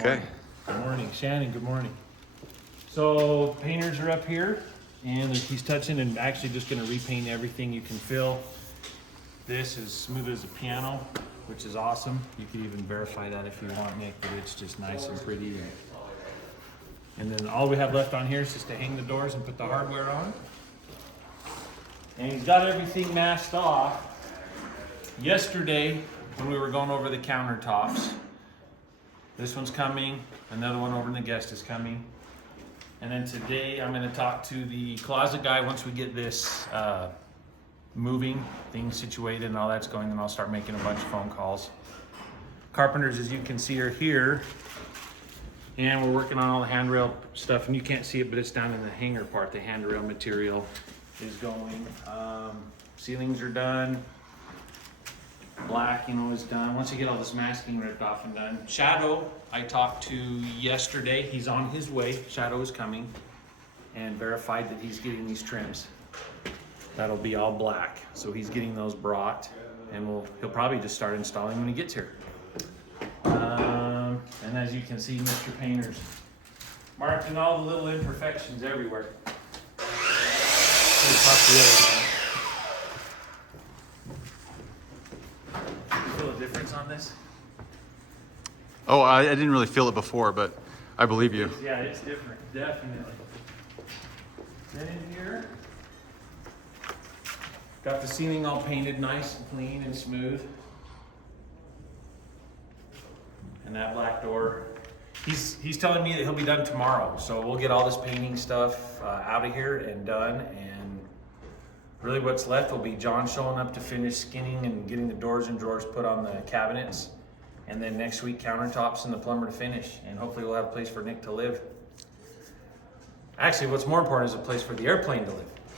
Okay. Good morning, Shannon, good morning. So painters are up here and he's touching and actually just gonna repaint everything you can fill. This is smooth as a piano, which is awesome. You could even verify that if you want, Nick, but it's just nice and pretty. And then all we have left on here is just to hang the doors and put the hardware on. And he's got everything masked off. Yesterday, when we were going over the countertops, this one's coming, another one over in the guest is coming. And then today I'm gonna talk to the closet guy once we get this moving, things situated and all that's going, then I'll start making a bunch of phone calls. Carpenters, as you can see, are here. And we're working on all the handrail stuff, and you can't see it, but it's down in the hangar part. The handrail material is going. Ceilings are done. Blacking is done. Once you get all this masking ripped off and done. Shadow, I talked to yesterday. He's on his way. Shadow is coming, and verified that he's getting these trims. That'll be all black. So he's getting those brought, and he'll probably just start installing when he gets here. And as you can see, Mr. Painter's marking all the little imperfections everywhere. Feel a difference on this? Oh, I didn't really feel it before, but I believe you. Yeah, it's different, definitely. Then in here, got the ceiling all painted nice and clean and smooth. And that black door, he's telling me that he'll be done tomorrow. So we'll get all this painting stuff out of here and done. And really what's left will be John showing up to finish skinning and getting the doors and drawers put on the cabinets. And then next week, countertops and the plumber to finish. And hopefully we'll have a place for Nick to live. Actually, what's more important is a place for the airplane to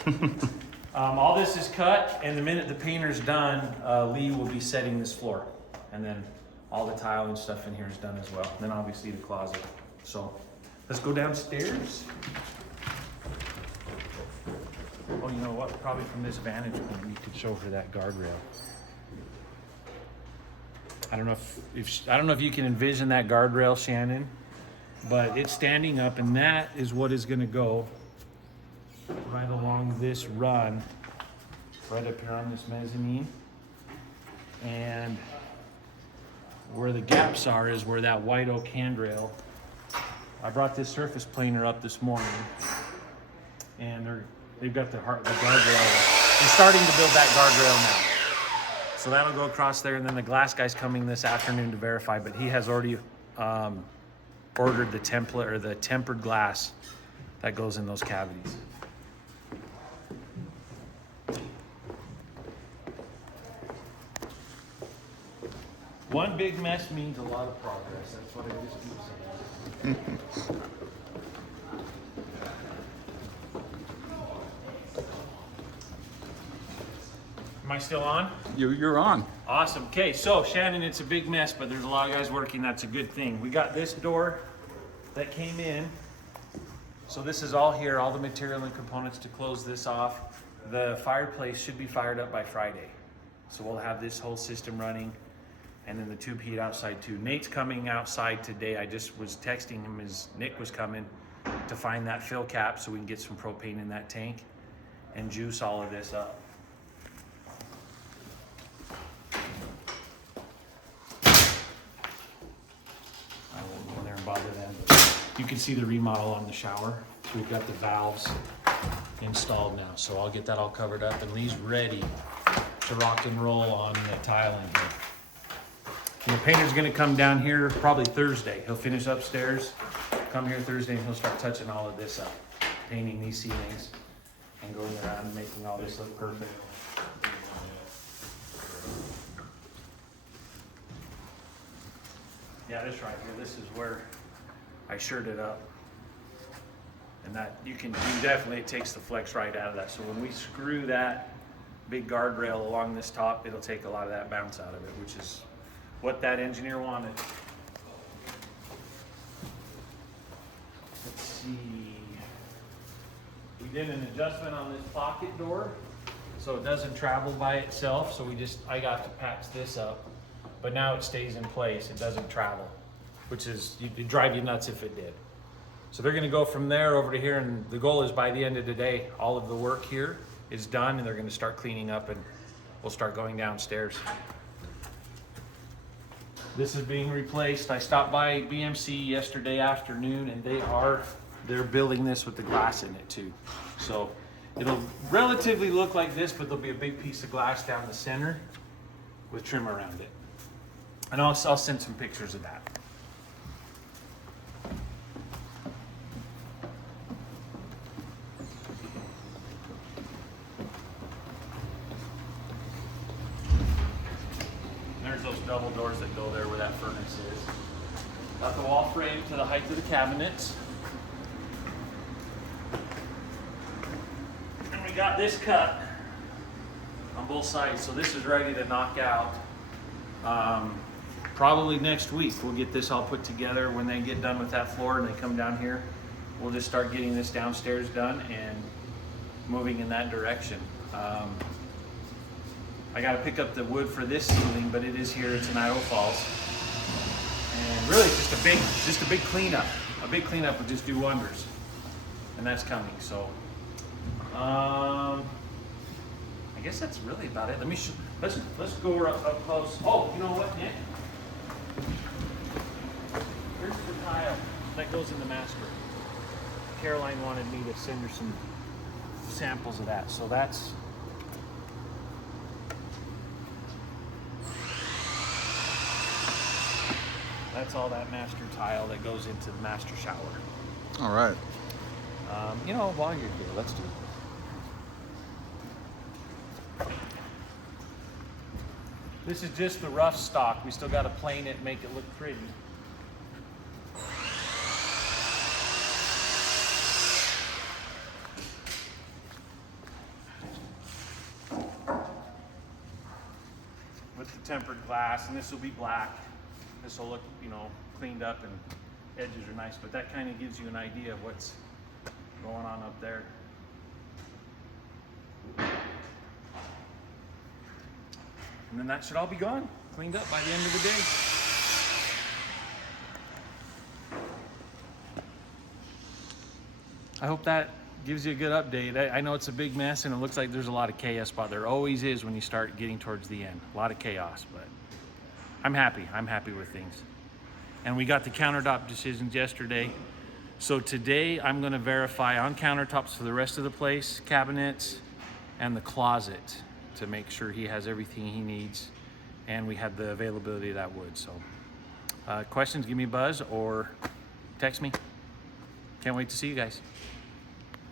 live. All this is cut, and the minute the painter's done, Lee will be setting this floor. And then all the tile and stuff in here is done as well. And then obviously the closet. So let's go downstairs. Oh, you know what? Probably from this vantage point, you could show her that guardrail. I don't know if you can envision that guardrail, Shannon, but it's standing up, and that is what is going to go right along this run, right up here on this mezzanine. And where the gaps are is where that white oak handrail. I brought this surface planer up this morning, and they've got the guardrail. They're starting to build that guardrail now. So that'll go across there, and then the glass guy's coming this afternoon to verify, but he has already ordered the template or the tempered glass that goes in those cavities. One big mess means a lot of progress. That's what I just keep saying. Am I still on? You're on. Awesome. Okay, so Shannon, it's a big mess, but there's a lot of guys working. That's a good thing. We got this door that came in. So this is all here, all the material and components to close this off. The fireplace should be fired up by Friday. So we'll have this whole system running. And then the tube heat outside too. Nate's coming outside today. I just was texting him as Nick was coming to find that fill cap so we can get some propane in that tank and juice all of this up. I won't go in there and bother them. You can see the remodel on the shower. We've got the valves installed now. So I'll get that all covered up, and Lee's ready to rock and roll on the tile in here. And the painter's gonna come down here probably Thursday. He'll finish upstairs, come here Thursday, and he'll start touching all of this up. Painting these ceilings and going around and making all this look perfect. Yeah, this right here, this is where I shirted up. And that, you definitely, it takes the flex right out of that. So when we screw that big guardrail along this top, it'll take a lot of that bounce out of it, which is what that engineer wanted. Let's see. We did an adjustment on this pocket door so it doesn't travel by itself. So I got to patch this up, but now it stays in place. It doesn't travel. which is, it'd drive you nuts if it did. So they're gonna go from there over to here, and the goal is by the end of the day, all of the work here is done, and they're gonna start cleaning up, and we'll start going downstairs. This is being replaced. I stopped by BMC yesterday afternoon, and they're building this with the glass in it too. So it'll relatively look like this, but there'll be a big piece of glass down the center with trim around it. And I'll send some pictures of that. There's those double doors that go there where that furnace is. Got the wall frame to the height of the cabinets. And we got this cut on both sides, so this is ready to knock out. Probably next week we'll get this all put together. When they get done with that floor and they come down here, we'll just start getting this downstairs done and moving in that direction. I got to pick up the wood for this ceiling, but it is here. It's in Iowa Falls, and really it's just a big cleanup. A big cleanup would just do wonders, and that's coming. So, I guess that's really about it. Let's go up close. Oh, you know what, Nick? Here's the tile that goes in the master. Caroline wanted me to send her some samples of that, so that's. That's all that master tile that goes into the master shower. All right. You know, while you're here, let's do it. This is just the rough stock. We still got to plane it and make it look pretty. With the tempered glass, and this will be black. This will look, you know, cleaned up and edges are nice, but that kind of gives you an idea of what's going on up there. And then that should all be gone, cleaned up by the end of the day. I hope that gives you a good update. I know it's a big mess and it looks like there's a lot of chaos, but there always is when you start getting towards the end. A lot of chaos, but I'm happy with things. And we got the countertop decisions yesterday. So today I'm gonna verify on countertops for the rest of the place, cabinets, and the closet to make sure he has everything he needs and we have the availability of that wood. So questions, give me a buzz or text me. Can't wait to see you guys.